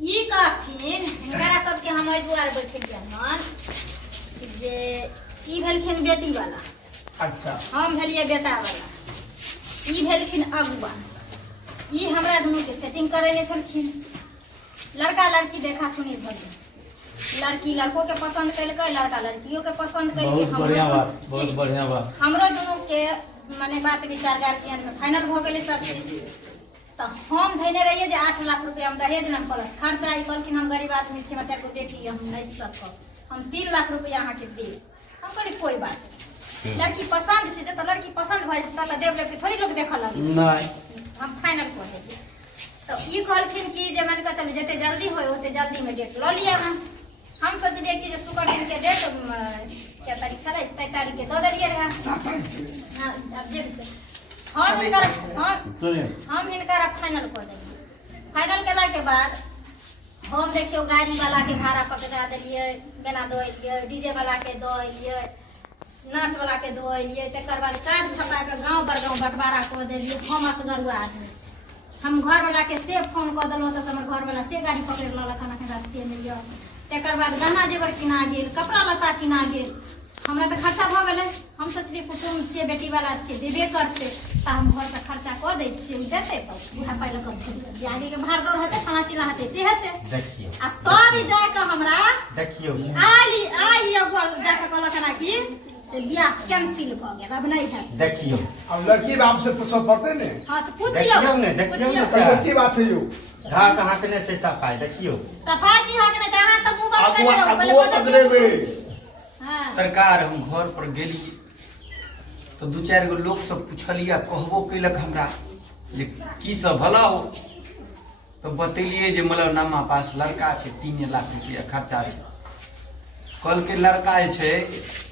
ई कहथिन हिनकरा सबके हम एहि दुआरे बैठेलियन हन जे ई भेलखिन बेटी वाला। अच्छा हम भेलिए बेटा वाला। ई भेलखिन अगुआ। ई हमरा दुनू के सेटिंग करेने छलखिन। लड़का लड़की देखा सुनी भले लड़की लड़कों के पसंद कैलकै, लड़का लड़कियों के पसंद कैलकै। बहुत बढ़िया बात, बहुत बढ़िया बात। हमरो दुनू के माने बात विचार गार्जियन में फाइनल हो गेलै सब चीज। तो हम धैने रहिए जे 8 लाख रुपया हम दहेज न प्लस खर्चा। ई कहलखिन हम गरीब आदमी छी, बच्चा को बेटी हम नहीं सकब, हम 3 लाख रुपया अहाँ के देब। हम कहली कोई बात नहीं, लड़की पसंद छै तो लड़की पसंद भऽ जेतै तऽ देब। लेकिन थोड़ी लोग देखऽ लगै नहीं हम फाइनल कर देलिए। तो ई कहलखिन कि जे मान के चलू जते जल्दी होय ओते जल्दी में डेट लऽ लिया। हम सोचलिए कि जे शुक्र दिन के डेट क्या तारीख छलै 23 तारीख के दऽ देलिए रहे। हां अब जे छै हम हिनकर फाइनल कर देलिए। फाइनल केला के बाद हम देखियो गाड़ी वाला के भाड़ा पकड़ा देलिए, बिना दोइलिए, डीजे वाला के दोइलिए, नाच वाला के दोइलिए। तकर बाद कार्ड छपा के गांव बरगांव बंटवारा कर देलिए। हम असगरुआ आदमी छी। हम घर वाला के से फोन कर देलहुँ तऽ हमर घर वाला से गाड़ी पकड़ लेलक हन रास्ते में लियो। तकर बाद गहना जेवर किना गेल, कपड़ा लत्ता किना गेल। हमरा तऽ खर्चा भऽ गेलै। हम सोचलिए कुटुम्ब छियै, बेटी वाला छियै, देबे करतै तऽ हम घर से खर्चा कऽ दै छियै। ओ देतै तऽ उएह पाइ लऽ कऽ जे आगे के भाड़ दौड़ हेतै, खाना पीना हेतै से हेतै। देखियो आ तब जाके हमरा देखियो आइ एगो जाके कहलक ना कि से बियाह कैंसिल भऽ गेल, अब नहीं है। देखियो अब लड़की बाप से पूछो पड़ते ने। हाँ तो देखियो पूछियो ने, देखियो ने तो की बात है यो धा कहाँ के ने छै सफाई देखियो। सफाई की हक ने जहां तक मुंह बंद करके रहो अगुआ पकड़े बे। हां सरकार हम घर पर गेली तो 2-4 गो लोग सब पूछलिया, कहबो कैलक हमरा जे की सब भला हो। तो बतेलिए जे मतलब नामा पास लड़का छै, 3 लाख रुपया खर्चा छै। कल के लड़का छै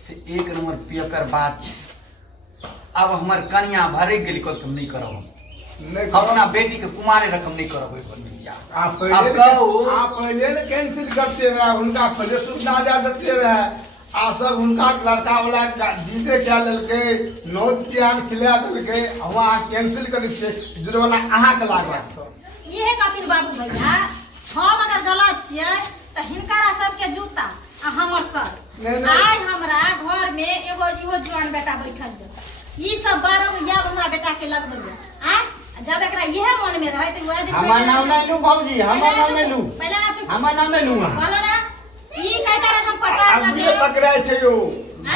से 1 नंबर पियकर बात छै। अब हमर कन्या भरे गेली, कल तुम नहीं करब नहीं अपना बेटी के कुमारे रकम नहीं करब। आप पहले ने कैंसिल करते रहे, उनका पहले सुविधा दे देते रहे। आ सब उनका लड़का वाला जीते क्या ललके नोट पियान खिला देलके, वहाँ कैंसिल करे से जुर्माना अहाँ के लागत। इहे कहथिन बाबू भैया हम अगर गलत छियै तऽ हिनकरा सबके जूता आ हमर सर। आइ हमरा घर में एगो इहो जवान बेटा बैठल छै। ई सब 12 गो याद हमरा बेटा के लगबैया। आ जब एकरा इहे मन में रहे त वह दिन हमर नाम नहीं लू भौजी, हमर नाम नहीं लू, पहले ना चुप हमर नाम नहीं लू। बोलो ना ई कहता रहे हम पकड़ अब ये लगे पकड़ाए छै यो।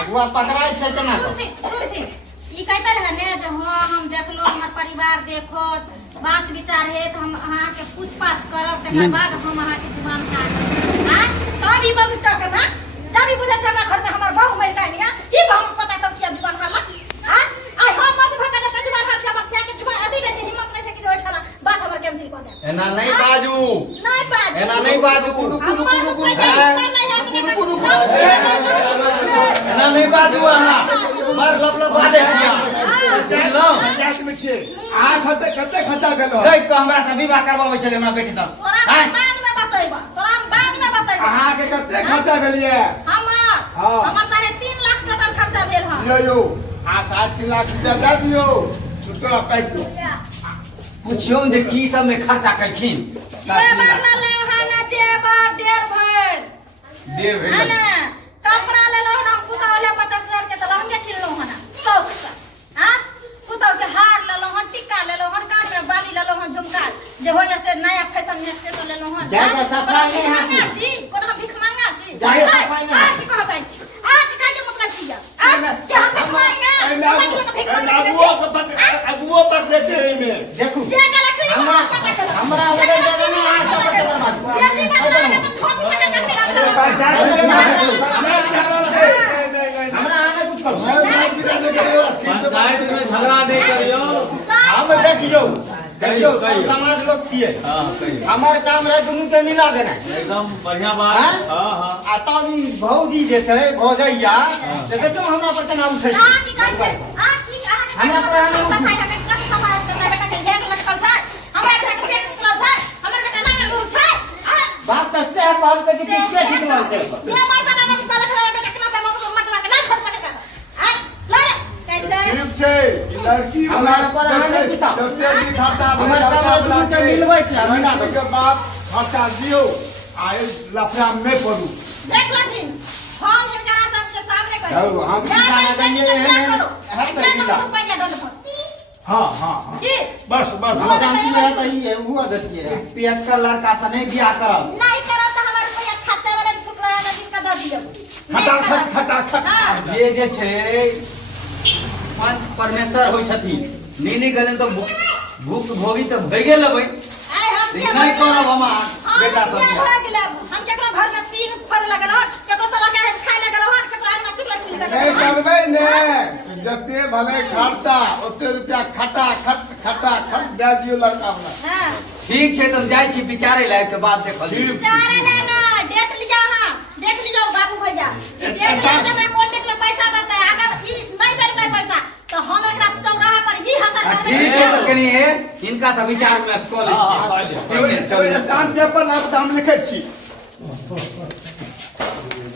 अगुआ पकड़ाई छै केना तो सुनथिन ई कहता रहे ने जे हां हम देखलो हमर परिवार देखो बात विचार है तो हम अहाँ के पूछ पाछ करब, तकर बाद हम अहाँ के जुबान काटब। हां तब ई बहुत करना जब ई बुझे छै हमरा घर में हमर बहू मर गई है ई बहुत पता तो किया जुबान हारला। हां आई हम मत भका के जुबान हार छै, हमर से के जुबान अदी नहीं छै, हिम्मत नहीं छै कि जो ठला बात हमर कैंसिल कर दे। एना नहीं बाजू, नहीं बाजू, एना नहीं बाजू, एना नहीं बाजू। अहाँ मार लप बाजै छियै। बुझलौ पंचायत में छे आ कते खर्चा भेल हो। देख के हमरा से विवाह करबाबै छले हमरा बेटी सब। तोरा बाद में बतैबा, तोरा बाद में बतैबा अहाँ के कते खर्चा भेलिए। हमर 3.5 लाख टोटल खर्चा भेल ह। यो आ 7 लाख रुपया दे दियो, छुटका पैक दो। पूछियो जे की सब में खर्चा कलखिन। जेबर ले है ना, जेबर डेढ़ भर देर है भेल ना। कपड़ा ले लो ना, पुता वाला 50,000 के त लहंगा किन लो हना शौक से। हां पुता के हार ले लो हन, टिक्का ले लो हन, कान में बाली ले लो हन, झुमका जे हो जैसे नया फैशन में से ले लो हन। जाके सफाई नहीं हाथी छी कोन हम भिख मांगा छी। जाके सफाई नहीं आज की कह जाई आज का के मतलब किया आ क्या हम भिख मांगे अगुआ पकड़े थे में देखू जे गलत से हमरा लगे जगह में आ सब बर्बाद। ऐसी बात लगे तो छोटी पकड़ के रख दो। हमरा आने कुछ करो। पंचायत में झगड़ा नहीं करियो। हम देखियो देखियो सब समाज लोग छिए। हां कहियो हमर काम रहे दुनू के मिला देना। एकदम बढ़िया बात। हां हां आ तब ई भौजी जे छै भौजैया से देखियो हमरा पर केना उठै छै। आ की कहै छै आ की हमरा पर आने सफाई का कष्ट समाज के बेटा के जेल लटकल छै, हमरा बेटा के पेट निकलल छै, हमर बेटा ना रूल छै। बात त से कहल के कि किसके ठीक न छै। जे मर्दा का मन कहलक हमरा बेटा के ना दे मर्दा के ना छोड़ पड़ेगा। आ लड़े कहै छै ठीक छै लड़की हमरा पर आने पिता जते भी खाता हमर काम दुनू के मिलबै के मिला दे के बाप खर्चा दियो आए लफड़ा में पड़ू देख लथिन हम हिनकरा सबके सामने करी हम किसान आदमी हैं हर तरीका रुपया दंड पर हाँ हाँ हाँ जी बस बस हम जानती है तो ये हुआ देती है 75 लड़का से नहीं बियाह करब नहीं करो तो हमारे रुपया खर्चा वाले शुक्ला नदी का दे दियो खटाखट ये जे छै पंच परमेश्वर होइ छथिन नीनी गदन तो भूख भोगी तो भइए लेबै आय हम नहीं करब हम बेटा सब हो गेलै हम केकरो घर में सीन फड़ लगल हो केकरो तो लगा खाए लगल हो केकरो आंगना चुगला चुगली नहीं लगल करबै ने जते भले खर्चा ओते रुपया खटाखट दे दियो लड़का वाला हां ठीक छै तो जाइ छी विचारे लायक के बाद देखल जी चारे लेना डेट लिया हां देख लियो बाबू भैया डेट लिया जब कॉन्ट्रैक्ट में पैसा देता है अगर ई नहीं दे कोई पैसा तो हम एकरा चौराहा पर जी हसन ठीक छै तो कनी हे इनका सब विचार में कऽ लै छी चलो स्टाम्प पेपर लाब त हम लिखै छी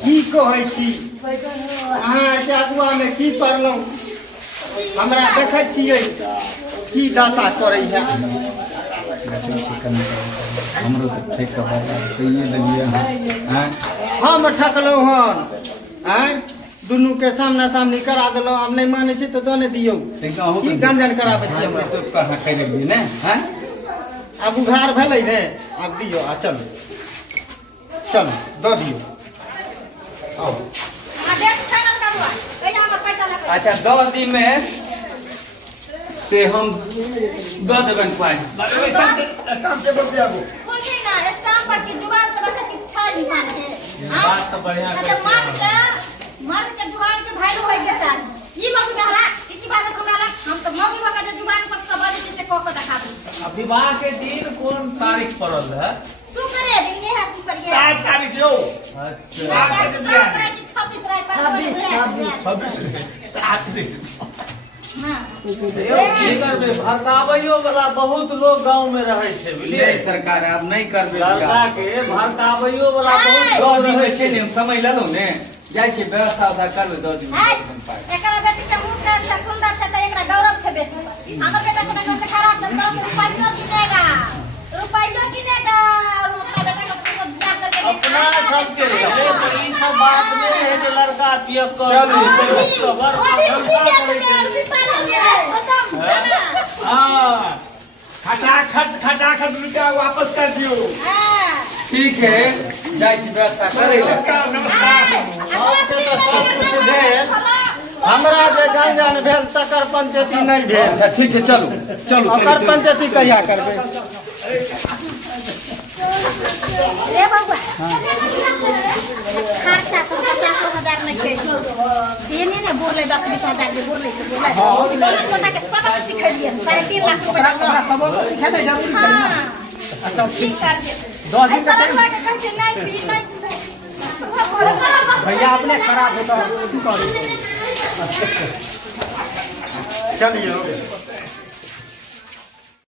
की कहै छी अहाँ एते अगुआ में की पढ़लहुँ हमरा देखै छियै की दशा करै है हमरो तो ठेक के बात कहिए देलिए हैं हम ठकलहुँ हन आँय दुनू के सामना सामनी करा देलहुँ अब नहीं मानै छी तो दने दियौ की गंजन कराबै छी हमरा तो कहाँ कर लिए ने हैं अब उघार भेलै ने अब दियौ आ चलू चलू दऽ दियौ आओ डेट फाइनल करवा कहिया हमर पैसा लगे अच्छा 10 दिन में से हम दऽ देबन पाई स्टाम्प पेपर दिया गो सुनही ना स्टाम्प पर की जुबान से बता किछ छै इंसान के बात तो बढ़िया अच्छा मर्द के जुबान के वैल्यू होय के चाही ई मौगी बेहरा की बात हमरा लग हम तो मौगी भगा के जुबान पर सब बड़ी से क के दिखा दै छी अब विवाह के दिन कौन तारीख पड़ल है शुक्र दिन ये है शुक्र ये 7 तारीख यो अच्छा 26 7 दिन हां की करबे भड़कावैयो वाला बहुत लोग गांव में रहे छे बुझलिए नहीं सरकार अब नहीं करबे लड़का के भड़कावैयो वाला बहुत 10 लोग दिन रहे में छै ने हम समय लेलहुँ ने जाइ छी व्यवस्था उठा करबै 10 दिन हाय एकरा बेटी के मुंह के सुंदर छै त एकरा गौरव छै बेटी हमर बेटा के बेटा से खराब त रुपया गिनेगा और अपना बेटा को बियाह करके अपना सबके रहे पर ई सब बात में है जे लड़का पियब कर चलू, तो बरका हाँ खटाखट रुपया वापस कर दियो ठीक है जाइ छी व्यवस्था करै ले नमस्कार नमस्कार सबके तो सब कुछ भेल हमरा जे गंजन भेल तकर पंचायती नहीं भेल अच्छा ठीक छै चलू चलू ओकर पंचायती कहिया करबै रे बाबा खर्चा तो 50,000 नहीं के देने ने बोले 10-20,000 के बोले से बोला दोनों छोटा के सबक सिखलिए 3.5 लाख रुपया हमरा सबक सिखाना जरूरी छै ना अच्छा ठीक कर दे 10 दिन ऐसा लड़का के कहते नहीं पी नहीं भैया अपने खराब होता है चलिए हो गया